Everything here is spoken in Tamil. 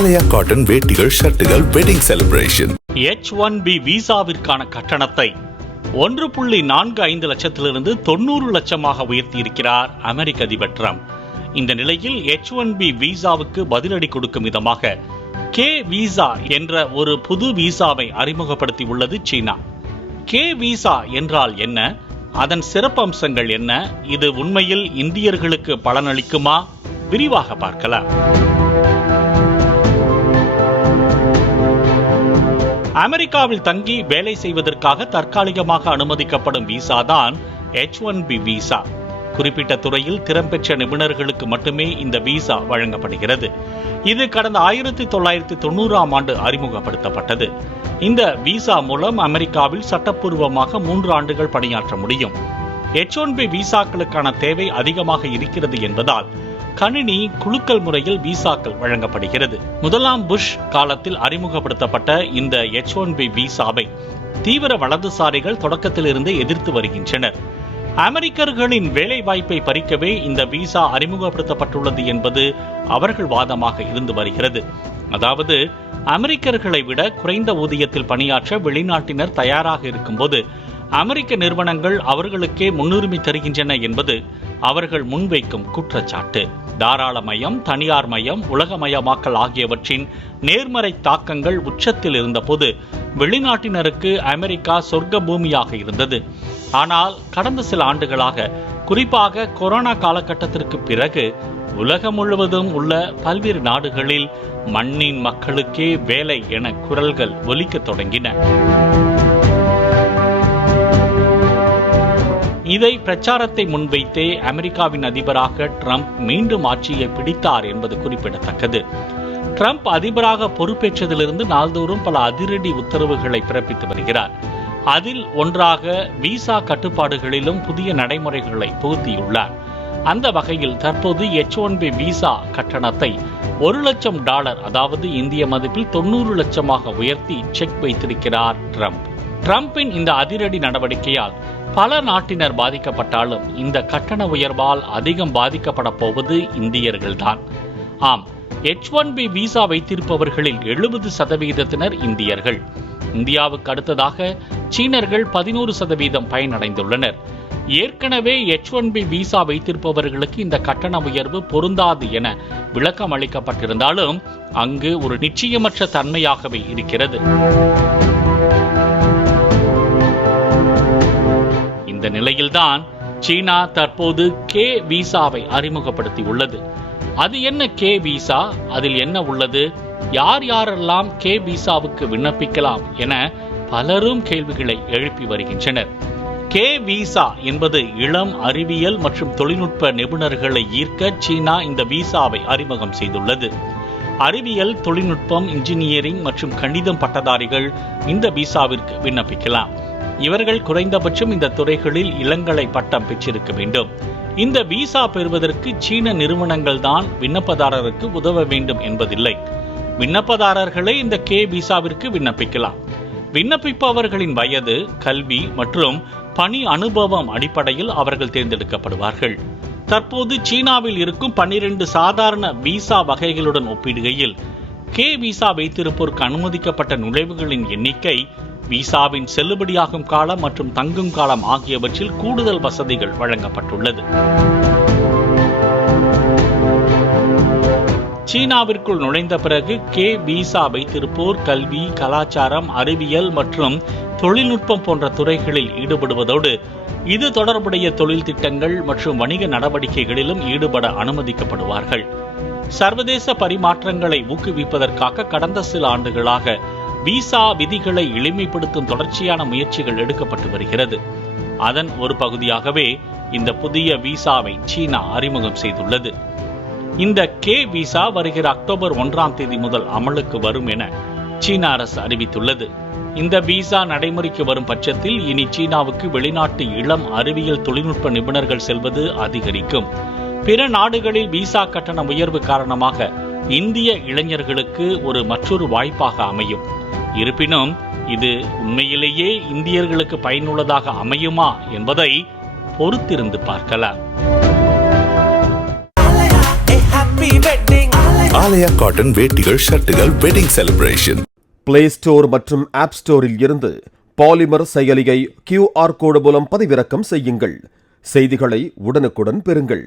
ஆலயா காட்டன் வேட்டிகள், ஷர்ட்டுகள், வெட்டிங் செலிப்ரேஷன். H1B விசாவிற்கான கட்டணத்தை 1.45 லட்சத்திலிருந்து 90 லட்சமாக உயர்த்தியிருக்கிறார் அமெரிக்க அதிபர் ட்ரம்ப். இந்த நிலையில் H1B விசாவுக்கு பதிலடி கொடுக்கும் விதமாக K விசா என்ற ஒரு புது விசாவை அறிமுகப்படுத்தி உள்ளது சீனா. K விசா என்றால் என்ன? அதன் சிறப்பம்சங்கள் என்ன? இது உண்மையில் இந்தியர்களுக்கு பலனளிக்குமா? விரிவாக பார்க்கலாம். அமெரிக்காவில் தங்கி வேலை செய்வதற்காக தற்காலிகமாக அனுமதிக்கப்படும் விசா தான் H1B விசா. குறிப்பிட்ட துறையில் திறம்பெற்ற நிபுணர்களுக்கு மட்டுமே இந்த விசா வழங்கப்படுகிறது. இது கடந்த 1990ஆம் ஆண்டு அறிமுகப்படுத்தப்பட்டது. இந்த விசா மூலம் அமெரிக்காவில் சட்டப்பூர்வமாக 3 ஆண்டுகள் பணியாற்ற முடியும். H1B விசாக்களுக்கான தேவை அதிகமாக இருக்கிறது என்பதால் கணினி குலுக்கல் முறையில் விசாக்கள் வழங்கப்படுகிறது. முதலாம் புஷ் காலத்தில் அறிமுகப்படுத்தப்பட்ட இந்த H1B விசாவை தீவிர வலதுசாரிகள் தொடக்கத்திலிருந்து எதிர்த்து வருகின்றனர். அமெரிக்கர்களின் வேலை வாய்ப்பை பறிக்கவே இந்த விசா அறிமுகப்படுத்தப்பட்டுள்ளது என்பது அவர்கள் வாதமாக இருந்து வருகிறது. அதாவது அமெரிக்கர்களை விட குறைந்த ஊதியத்தில் பணியாற்ற வெளிநாட்டினர் தயாராக இருக்கும்போது அமெரிக்க நிறுவனங்கள் அவர்களுக்கே முன்னுரிமை தருகின்றன என்பது அவர்கள் முன்வைக்கும் குற்றச்சாட்டு. தாராளமயம், தனியார் மயம், உலகமயமாக்கல் ஆகியவற்றின் நேர்மறை தாக்கங்கள் உச்சத்தில் இருந்தபோது வெளிநாட்டினருக்கு அமெரிக்கா சொர்க்க பூமியாக இருந்தது. ஆனால் கடந்த சில ஆண்டுகளாக, குறிப்பாக கொரோனா காலகட்டத்திற்கு பிறகு உலகம் முழுவதும் உள்ள பல்வேறு நாடுகளில் மண்ணின் மக்களுக்கே வேலை என குரல்கள் ஒலிக்க தொடங்கின. இதை பிரச்சாரத்தை முன்வைத்தே அமெரிக்காவின் அதிபராக ட்ரம்ப் மீண்டும் ஆட்சியை பிடித்தார் என்பது குறிப்பிடத்தக்கது. ட்ரம்ப் அதிபராக பொறுப்பேற்றதிலிருந்து நாள்தோறும் பல அதிரடி உத்தரவுகளை பிறப்பித்து வருகிறார். அதில் ஒன்றாக விசா கட்டுப்பாடுகளிலும் புதிய நடைமுறைகளை புகுத்தியுள்ளார். அந்த வகையில் தற்போது H1B விசா கட்டணத்தை $1 லட்சம், அதாவது இந்திய மதிப்பில் 90 லட்சமாக உயர்த்தி செக் வைத்திருக்கிறார் ட்ரம்ப். ட்ரம்பின் இந்த அதிரடி நடவடிக்கையால் பல நாட்டினர் பாதிக்கப்பட்டாலும் இந்த கட்டண உயர்வால் அதிகம் பாதிக்கப்பட போவது இந்தியர்கள்தான். ஆம், H1B விசா வைத்திருப்பவர்களில் 70% இந்தியர்கள். இந்தியாவுக்கு அடுத்ததாக சீனர்கள் 11% பயனடைந்துள்ளனர். ஏற்கனவே H1B விசா வைத்திருப்பவர்களுக்கு இந்த கட்டண உயர்வு பொருந்தாது என விளக்கம் அளிக்கப்பட்டிருந்தாலும் அங்கு ஒரு நிச்சயமற்ற தன்மையாகவே இருக்கிறது. இந்த நிலையில்தான் சீனா தற்போது K விசாவை அறிமுகப்படுத்தியுள்ளது. அது என்ன K விசா? அதில் என்ன உள்ளது? யார் யாரெல்லாம் K விசாவுக்கு விண்ணப்பிக்கலாம் என பலரும் கேள்விகளை எழுப்பி வருகின்றனர். K விசா என்பது இளம் அறிவியல் மற்றும் தொழில்நுட்ப நிபுணர்களை ஈர்க்க சீனா இந்த விசாவை அறிமுகம் செய்துள்ளது. அறிவியல், தொழில்நுட்பம், இன்ஜினியரிங் மற்றும் கணிதம் பட்டதாரிகள் இந்த விசாவிற்கு விண்ணப்பிக்கலாம். இவர்கள் குறைந்தபட்சம் இந்த துறைகளில் இளங்கலை பட்டம் பெற்றிருக்க வேண்டும். இந்த விசா பெறுவதற்கு சீன நிறுவனங்கள் தான் விண்ணப்பதாரருக்கு உதவ வேண்டும் என்பதில்லை. விண்ணப்பதாரர்களே இந்த K விசாவிற்கு விண்ணப்பிக்கலாம். விண்ணப்பிப்பவர்களின் வயது, கல்வி மற்றும் பணி அனுபவம் அடிப்படையில் அவர்கள் தேர்ந்தெடுக்கப்படுவார்கள். தற்போது சீனாவில் இருக்கும் 12 சாதாரண விசா வகைகளுடன் ஒப்பிடுகையில் K விசா வைத்திருப்போருக்கு அனுமதிக்கப்பட்ட நுழைவுகளின் எண்ணிக்கை, விசாவின் செல்லுபடியாகும் காலம் மற்றும் தங்கும் காலம் ஆகியவற்றில் கூடுதல் வசதிகள் வழங்கப்பட்டுள்ளது. சீனாவிற்குள் நுழைந்த பிறகு K விசா வைத்திருப்போர் கல்வி, கலாச்சாரம், அறிவியல் மற்றும் தொழில்நுட்பம் போன்ற துறைகளில் ஈடுபடுவதோடு இது தொடர்புடைய தொழில் திட்டங்கள் மற்றும் வணிக நடவடிக்கைகளிலும் ஈடுபட அனுமதிக்கப்படுவார்கள். சர்வதேச பரிமாற்றங்களை ஊக்குவிப்பதற்காக கடந்த சில ஆண்டுகளாக விசா விதிகளை எளிமைப்படுத்தும் தொடர்ச்சியான முயற்சிகள் எடுக்கப்பட்டு வருகிறது. அதன் ஒரு பகுதியாகவே இந்த புதிய விசாவை சீனா அறிமுகம் செய்துள்ளது. இந்த K விசா வருகிற அக்டோபர் 1ஆம் தேதி முதல் அமலுக்கு வரும் என சீன அரசு அறிவித்துள்ளது. இந்த விசா நடைமுறைக்கு வரும் பட்சத்தில் இனி சீனாவுக்கு வெளிநாட்டு இளம் அறிவியல் தொழில்நுட்ப நிபுணர்கள் செல்வது அதிகரிக்கும். பிற நாடுகளில் விசா கட்டண உயர்வு காரணமாக இந்திய இளைஞர்களுக்கு மற்றொரு வாய்ப்பாக அமையும். இருப்பினும் இது உண்மையிலேயே இந்தியர்களுக்கு பயனுள்ளதாக அமையுமா என்பதை பொறுத்திருந்து பார்க்கலாம். ஆலயா காட்டன் வேட்டிகள் ஷர்ட்டுகள் வெட்டிங் செலிப்ரேஷன். பிளே ஸ்டோர் மற்றும் ஆப் ஸ்டோரில் இருந்து பாலிமர் செயலியை QR கோடு மூலம் பதிவிறக்கம் செய்யுங்கள். செய்திகளை உடனுக்குடன் பெறுங்கள்.